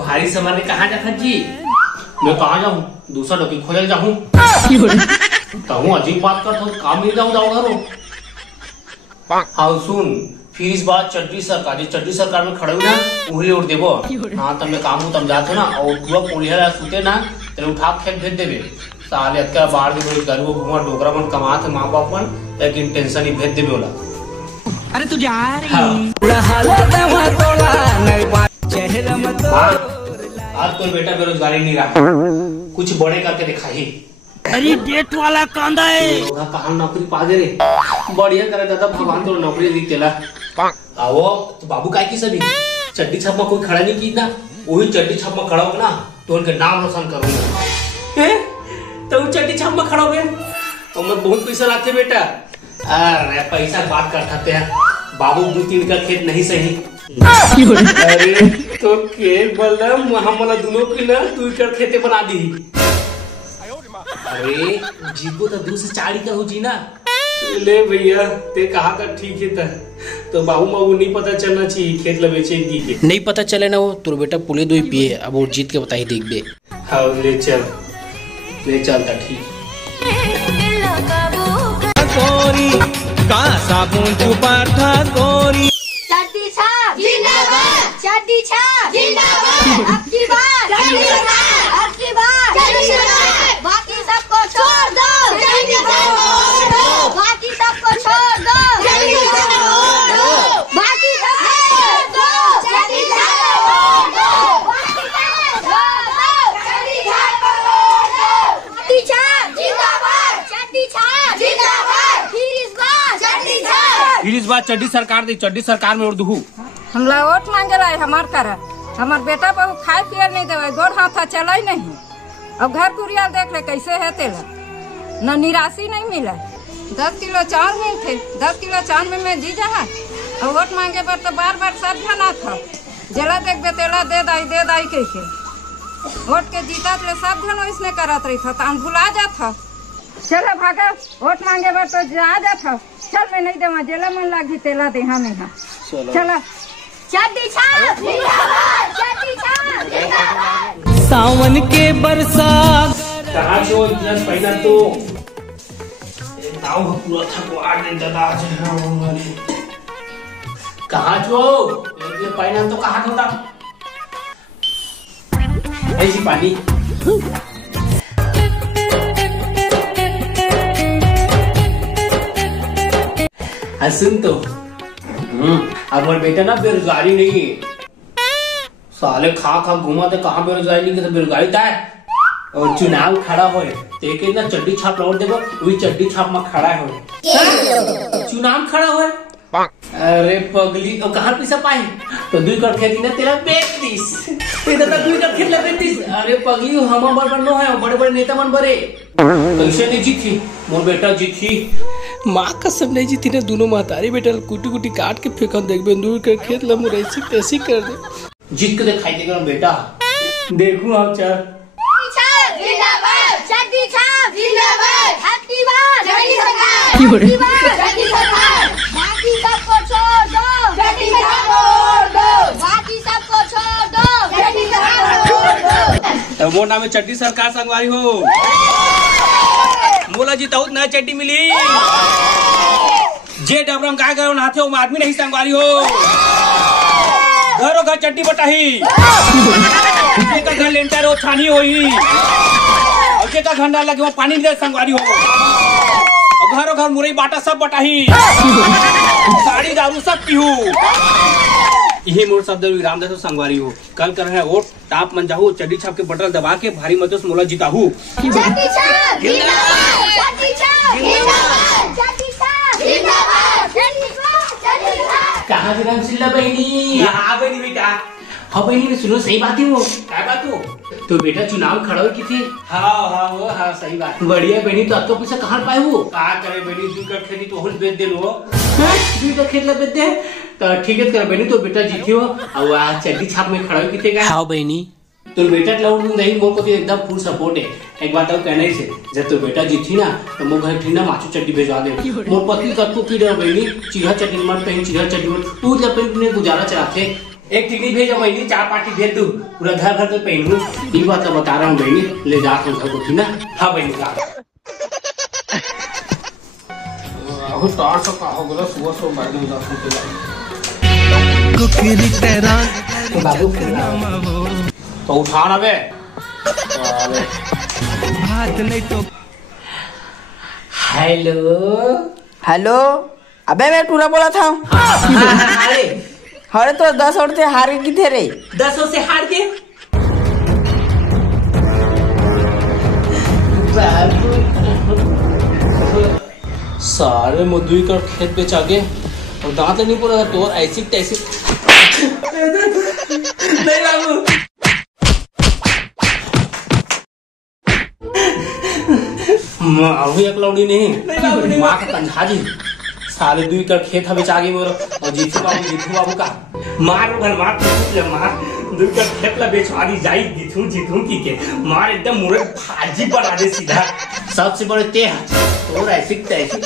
भारी सामान कहाँ जाता जी? मैं कहाँ जाऊँ? दूसरा डॉक्टर खोजल जाऊँ? कहूँ अजीब बात कर, काम नहीं जाऊँ घरों। हाँ सुन, फिर इस बार चड्डी सरकार में खड़े हुए ना उंगली उड़ देवो। हाँ तब मैं काम हूँ तब जाते ना और पूरा पुलिया सुते ना तेरे उठा खेत भेज देवे। साले अक्का बाहर के बेरोजगारी को घुमा डोकरा मन कमाते माँ बाप मन, लेकिन टेंशन ही भेज देवे वाला। अरे तू जा रही आज कोई बेटा बेरोजगारी नहीं रहा, कुछ बड़े करके दिखाई। अरे डेट वाला कांदा है कहाँ नौकरी पा दे रे, बढ़िया करे दादा भगवान तो नौकरी दी तेला। आओ तो बाबू काय की सभी चड्डी छाप में कोई खड़ा नहीं की ना, वही चड्डी छाप में खड़ा हो ना तो उनके नाम रोशन करूंगा। तो चड्डी छाप में खड़ा हो गए और मैं बहुत पैसा लाते बेटा। अरे पैसा बात करते हैं, बाबू 2-3 का खेत नहीं सही। अरे तो खेत बोल हम दोनों की ना 2 एकड़ खेते बना दी। अरे जीबो तो 2 से 4 का हो जी ना। ले भैया ते कहा था ठीक है तो बाबू माबू नहीं पता चलना चाहिए खेत लबेचे दी के नहीं पता चले ना वो तुर बेटा पुले दो ही पिए अब वो जीत के बताई देख दे। हाँ ले चलता ठीक। गोरी का साबुन छुपा था गोरी चड्डी छाप जिंदाबाद, चड्डी छाप जिंदाबाद, अब की बार चड्डी छाप, अब की बार चड्डी छाप, बाकी सबको छोड़ दो, चड्डी छाप छोड़ दो, बाकी सबको छोड़ दो, चड्डी छाप छोड़ दो, बाकी सबको छोड़ दो, चड्डी छाप छोड़ दो, बाकी सबको छोड़ दो, चड्डी छाप छोड़ दो, चड्डी छाप जिंदाबाद, चड्डी छाप जिंदाबाद, फिर इस बार चड्डी सरकार दी, चड्डी सरकार में उर्दू हमला वोट मांगे लाई हमार कर हमार बेटा बहू खाए पिए नहीं देवे, गोड़ हाथ चला ही नहीं। अब घर कुरिया देख ले कैसे है तेला, न निराशी नहीं मिला। 10 किलो चावल मिलते, 10 किलो चावल में मैं जी जहा और वोट मांगे पर तो बार बार सब जना था जला देख दे तेला दे दाई कह के वोट के जीता ले सब जन इसने करत रही था तो भुला जाता। चलो भागा वोट मांगे बर तो जा जाता, चल मैं नहीं देवा जेला मन लागी तेला देहा में चला। चड्डी छाप जिंदाबाद, चड्डी छाप जिंदाबाद, सावन के बरसात कहाँ छो इतना पैसा तो ताऊ पूरा थकवा दे दादा कहाँ छो इतने पैसा तो कहाँ होता ऐसी पानी। सुन तो हमारे बेटा ना बेरोजगारी नहीं है, साले खा घुमा तो कहाँ बेरोजगारी नहीं, बेरोजगारी था और चुनाव खड़ा हो तो ना चड्डी छाप लौट देगा वही चड्डी छाप में खड़ा हो चुनाव खड़ा हो। अरे पगली और कहाँ पैसा पाए तो 2 एकड़ खेती ना तेरा 32 इधर तक 2 एकड़ खेत लगे 32। अरे पगली हम बड़े है बड़े बड़े नेता मन बड़े कैसे नहीं जीती मोर बेटा जीती माँ कसम नहीं जीती ना दोनों महतारी बेटा कुटी कुटी काट के फेंकन देख दूर कर खेत ला मुर ऐसी तैसी कर दे जीत के दिखाई देगा बेटा देखूं आप चल जिंदाबाद, चड्डी छाप जिंदाबाद, हैप्पी बार चड्डी सरकार, हैप्पी बार चड्डी सरकार, बाकी सबको छोड़ दो, चड्डी छाप छोड़ दो, बाकी सबको छोड़ दो, चड्डी छाप छोड़ दो। वो नाम है चड्डी सरकार संगवारी हो मोला जीता नया चड्डी मिली जे डबरम का करो नाथे वो आदमी नहीं संगवारी हो घरों घर चड्डी बटाही का घर लेंटर हो छानी होई और का घंटा लगे वो पानी दे संगवारी हो घरों घर मुरई बाटा सब बटाही साड़ी दारू सब पीहू यही मोर शब्द रामदास संगवारी हो। कल कर है वोट टाप मन जाहू चड्डी छाप के बटन दबा के भारी मतों मोला जीताहू। चड्डी छाप जिंदाबाद, चड्डी छाप जिंदाबाद, चड्डी छाप जिंदाबाद, चड्डी छाप। कहाँ से राम सिल्ला बहनी? हाँ बहनी बेटा। हाँ बहनी सुनो सही बात है वो क्या बात हो तो बेटा चुनाव खड़ा हो किथे? हाँ सही बात बढ़िया बहनी तो आपको पैसा कहाँ पाए वो कहा करे बहनी 2 एकड़ खेती तो होल बेच दे लो 2 एकड़ खेत ला बेच दे तो ठीक है कर बहनी तो बेटा जीती हो और चड्डी छाप में खड़ा हो किथे का? हाँ बहनी तो बेटा लौट नहीं मोर को तो एकदम फुल सपोर्ट है। एक बात और कहने से जब तो बेटा जीती ना तो मोर घर की ना माचू चट्टी भेजवा दे। मोर पति कत्तो की डर बहनी चीहा चट्टी मर पे चीहा चट्टी मर तू जब पे गुजारा चलाते एक टिकनी भेजो महीने 4-5 भेज दू पूरा घर भर के पहनू। ये बात तो बता रहा हूँ बहनी ले जा घर को थी ना। हाँ बहनी जा तार से का हो गया सुबह सुबह बाहर में जाकर तो बाबू तो उठा ना बे हाथ नहीं तो हेलो हेलो। अबे मैं पूरा बोला था। अरे तो 10 और से हार की थे रे। 10 से हार के सारे मधुई का खेत बेच आगे और दांत नहीं पूरा तो ऐसी तैसी नहीं बाबू अभी एक लौड़ी नहीं माँ का कंझाजी सारे 2 एकड़ खेत बेच आगे मोर और जीतू बाबू का मार भर मार मार 2 एकड़ खेत ला बेचवा दी जाई जीतू की के मार एकदम मुरे भाजी बना दे सीधा सबसे बड़े ते और ऐसी तैसी